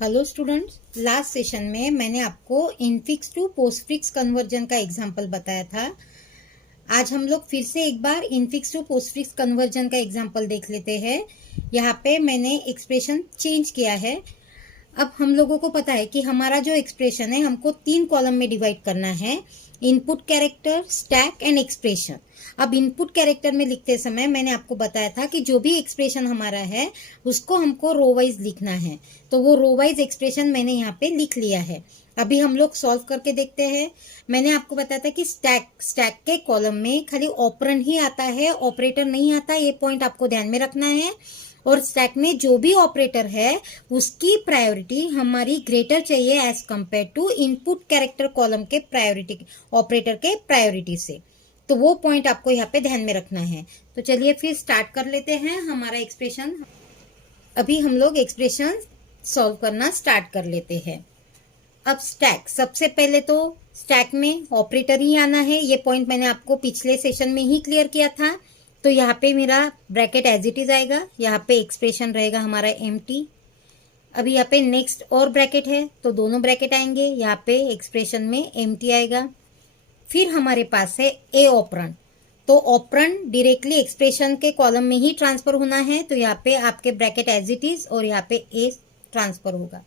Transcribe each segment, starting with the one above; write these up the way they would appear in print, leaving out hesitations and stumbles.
Hello students, last session में मैंने आपको इनफिक्स टू पोस्टफिक्स कन्वर्जन का एग्जाम्पल बताया था। आज हम लोग फिर से एक बार इनफिक्स टू पोस्टफिक्स कन्वर्जन का एग्जाम्पल देख लेते हैं। यहाँ पे मैंने एक्सप्रेशन चेंज किया है। अब हम लोगों को पता है कि हमारा जो एक्सप्रेशन है हमको 3 कॉलम में डिवाइड करना है, input character, stack and expression. अब इनपुट कैरेक्टर में लिखते समय मैंने आपको बताया था कि जो भी एक्सप्रेशन हमारा है उसको हमको रो वाइज लिखना है, तो वो रो वाइज एक्सप्रेशन मैंने यहाँ पे लिख लिया है। अभी हम लोग सॉल्व करके देखते हैं। मैंने आपको बताया था कि स्टैक के कॉलम में खाली ऑपरेंड ही आता है, ऑपरेटर नहीं आता, ये पॉइंट आपको ध्यान में रखना है। और स्टैक में जो भी ऑपरेटर है उसकी प्रायोरिटी हमारी ग्रेटर चाहिए as compare to input character column के प्रायोरिटी ऑपरेटर के प्रायोरिटी से। तो वो पॉइंट आपको यहाँ पे ध्यान में रखना है। तो चलिए फिर स्टार्ट कर लेते हैं हमारा एक्सप्रेशन। अभी हम लोग एक्सप्रेशन सॉल्व करना स्टार्ट कर लेते हैं। अब स्टैक, सबसे पहले तो स्टैक में ऑपरेटर ही आना है। ये पॉइंट मैंने आपको पिछले सेशन में ही क्लियर किया था। तो यहाँ पे मेरा ब्रैकेट एज इट इज आएगा, यहाँ पे एक्सप्रेशन रहेगा हमारा एम्प्टी। अभी यहाँ पे नेक्स्ट और ब्रैकेट है तो दोनों ब्रैकेट आएंगे, यहाँ पे एक्सप्रेशन में एम्प्टी आएगा। फिर हमारे पास है ए ऑपरेंड, तो ऑपरेंड डायरेक्टली एक्सप्रेशन के कॉलम में ही ट्रांसफर होना है, तो यहाँ पे आपके ब्रैकेट एज इट इज और यहाँ पे ए ट्रांसफर होगा।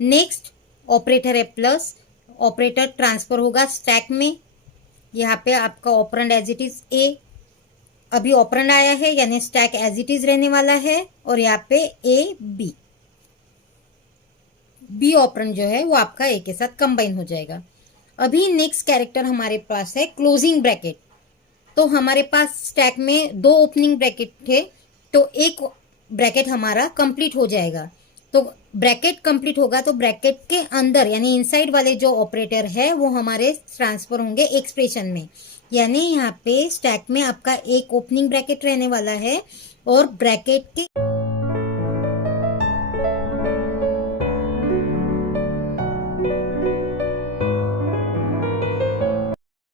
नेक्स्ट ऑपरेटर है प्लस, ऑपरेटर ट्रांसफर होगा स्टैक में, यहाँ पे आपका operand as it is A. अभी ऑपरेंड आया है यानी स्टैक एज इट इज रहने वाला है, और यहाँ पे ए बी ऑपरेंड जो है वो आपका ए के साथ कंबाइन हो जाएगा। अभी नेक्स्ट कैरेक्टर हमारे पास है क्लोजिंग ब्रैकेट। तो हमारे पास स्टैक में 2 ओपनिंग ब्रैकेट थे, तो एक ब्रैकेट हमारा कंप्लीट हो जाएगा। तो ब्रैकेट कंप्लीट होगा तो ब्रैकेट के अंदर यानी इनसाइड वाले जो ऑपरेटर है वो हमारे ट्रांसफर होंगे एक्सप्रेशन में। यानी यहाँ पे स्टैक में आपका एक ओपनिंग ब्रैकेट रहने वाला है और ब्रैकेट के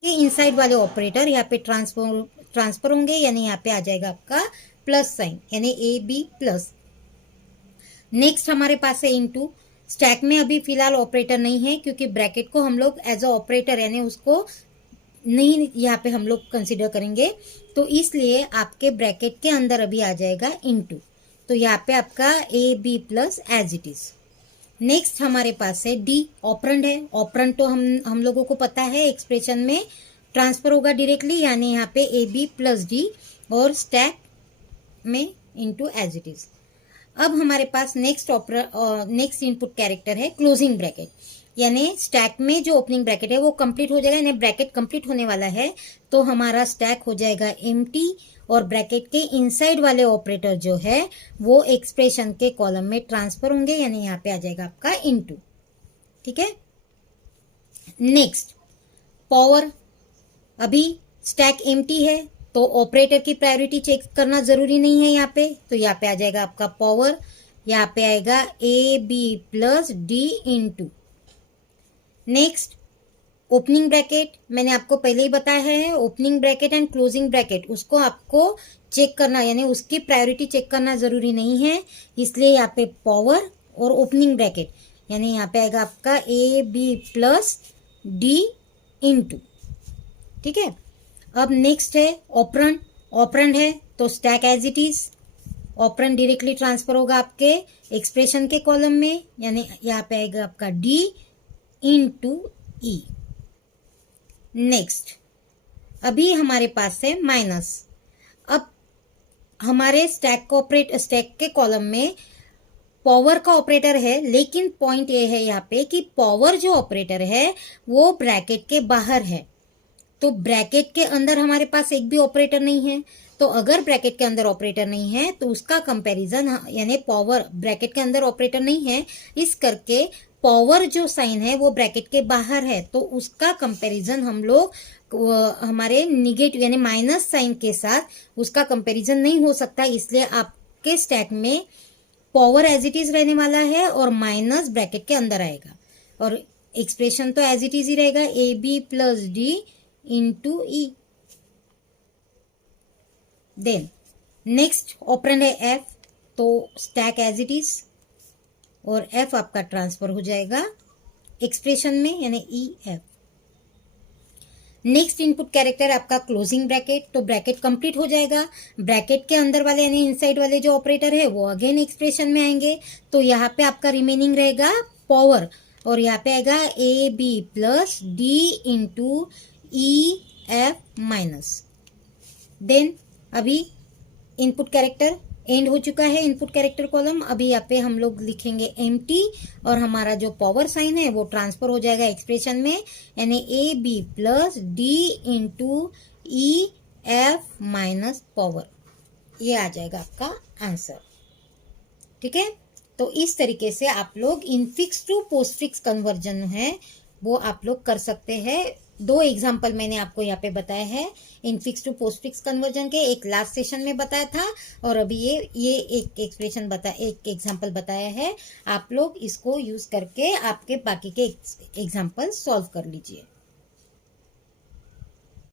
इनसाइड वाले ऑपरेटर यहाँ पे ट्रांसफर होंगे, यानी यहाँ पे आ जाएगा आपका प्लस साइन, यानी ए बी प्लस। नेक्स्ट हमारे पास है इनटू। स्टैक में अभी फिलहाल ऑपरेटर नहीं है क्योंकि ब्रैकेट को हम लोग एज अ ऑपरेटर यानी उसको नहीं यहाँ पे हम लोग कंसिडर करेंगे, तो इसलिए आपके ब्रैकेट के अंदर अभी आ जाएगा इनटू। तो यहाँ पे आपका A B plus as it is. Next हमारे पास है डी, ऑपरेंड है। ऑपरेंड तो हम लोगों को पता है एक्सप्रेशन में ट्रांसफर होगा डायरेक्टली, यानी यहाँ पे ए बी प्लस डी और स्टैक में इनटू एज इट इज। अब हमारे पास नेक्स्ट इनपुट कैरेक्टर है क्लोजिंग ब्रैकेट, यानी स्टैक में जो ओपनिंग ब्रैकेट है वो कंप्लीट हो जाएगा, यानी ब्रैकेट कंप्लीट होने वाला है तो हमारा स्टैक हो जाएगा एम्प्टी और ब्रैकेट के इनसाइड वाले ऑपरेटर जो है वो एक्सप्रेशन के कॉलम में ट्रांसफर होंगे, यानी यहाँ पे आ जाएगा आपका इनटू। ठीक है। नेक्स्ट पावर, अभी स्टैक एम्प्टी है तो ऑपरेटर की प्रायोरिटी चेक करना जरूरी नहीं है यहाँ पे, तो यहाँ पे आ जाएगा आपका पावर, यहाँ पे आएगा A B plus D into. Next opening bracket, मैंने आपको पहले ही बताया है opening bracket and closing bracket उसको आपको चेक करना यानी उसकी प्रायोरिटी चेक करना जरूरी नहीं है, इसलिए यहाँ पे पावर और ओपनिंग ब्रैकेट यानी यहाँ पे आएगा आपका A B plus D into. ठीक है। अब नेक्स्ट है ऑपरेंड, ऑपरेंड है तो stack as it is, operand directly transfer होगा आपके एक्सप्रेशन के कॉलम में, यानी यहाँ पे आएगा आपका डी इंटू ई। नेक्स्ट अभी हमारे पास है माइनस। अब हमारे स्टैक के कॉलम में पावर का ऑपरेटर है, लेकिन पॉइंट ये है यहाँ पे कि पावर जो ऑपरेटर है वो ब्रैकेट के बाहर है, तो ब्रैकेट के अंदर हमारे पास एक भी ऑपरेटर नहीं है। तो अगर ब्रैकेट के अंदर ऑपरेटर नहीं है तो उसका कंपैरिजन यानी पावर ब्रैकेट के अंदर ऑपरेटर नहीं है, इस करके पावर जो साइन है वो ब्रैकेट के बाहर है, तो उसका कंपैरिजन हम लोग हमारे निगेटिव यानी माइनस साइन के साथ उसका कंपैरिजन नहीं हो सकता, इसलिए आपके स्टैक में पावर एज इट इज रहने वाला है और माइनस ब्रैकेट के अंदर आएगा और एक्सप्रेशन तो एज इट इज ही रहेगा, A B plus D into E. Then next operand है एफ, तो स्टैक एज इट इज, और एफ आपका ट्रांसफर हो जाएगा एक्सप्रेशन में, यानी E F. Next input character आपका क्लोजिंग ब्रैकेट, तो ब्रैकेट कंप्लीट हो जाएगा। ब्रैकेट के अंदर वाले यानी इनसाइड वाले जो ऑपरेटर है वो अगेन एक्सप्रेशन में आएंगे। तो यहाँ पे आपका रिमेनिंग रहेगा पावर, और यहाँ पे आएगा A B plus D into E F minus. Then अभी इनपुट कैरेक्टर एंड हो चुका है, इनपुट कैरेक्टर कॉलम। अभी यहाँ पे हम लोग लिखेंगे एम्प्टी, और हमारा जो पावर साइन है वो ट्रांसफर हो जाएगा एक्सप्रेशन में, यानी A B plus D into E F minus power. ये आ जाएगा आपका आंसर। ठीक है, तो इस तरीके से आप लोग इनफिक्स टू पोस्टफिक्स कन्वर्जन है वो आप लोग कर सकते हैं। 2 एग्जाम्पल मैंने आपको यहाँ पे बताया है इनफिक्स टू पोस्टफिक्स कन्वर्जन के, एक लास्ट सेशन में बताया था, और अभी ये एक एग्जाम्पल बताया है। आप लोग इसको यूज करके आपके बाकी के एग्जाम्पल सॉल्व कर लीजिए।